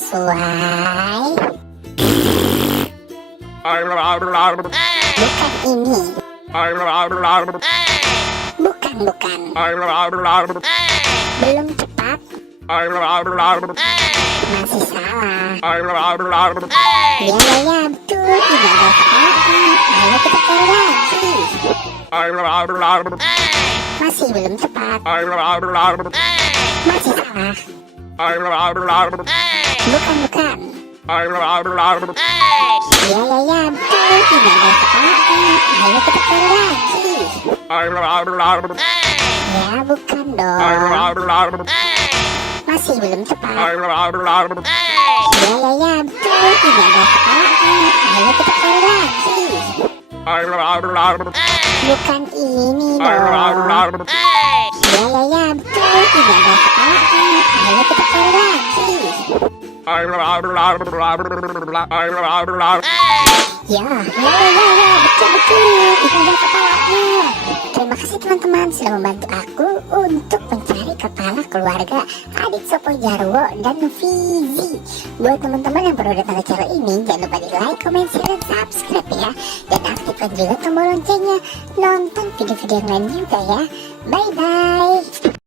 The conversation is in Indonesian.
sesuai. Bukan ini. Bukan. Belum tepat. Masih salah. Ya, betul. Tidak ada kesalahan. Ayo kita cari lagi. Masih belum tepat. Masih salah. Bukan. Ya, betul. Tidak ada kesalahan. Ayo kita cari lagi. Ya, bukan dong. Masih belum tepat. Ya, betul. Tidak ada kesalahan. Ayo kita cari lagi. Bukan ini dong. Ya, betul. Tidak ada kesalahan. Ayo kita cari lagi. Ya, betul. Itu ada kepalanya. Terima kasih teman-teman sudah membantu aku untuk mencari kepala keluarga Adit Sopo Jarwo dan Fizi. Buat teman-teman yang baru datang ke channel ini, jangan lupa di like, comment, share, dan subscribe ya. Dan aktifkan juga tombol loncengnya. Nonton video-video yang lain juga ya. Bye-bye.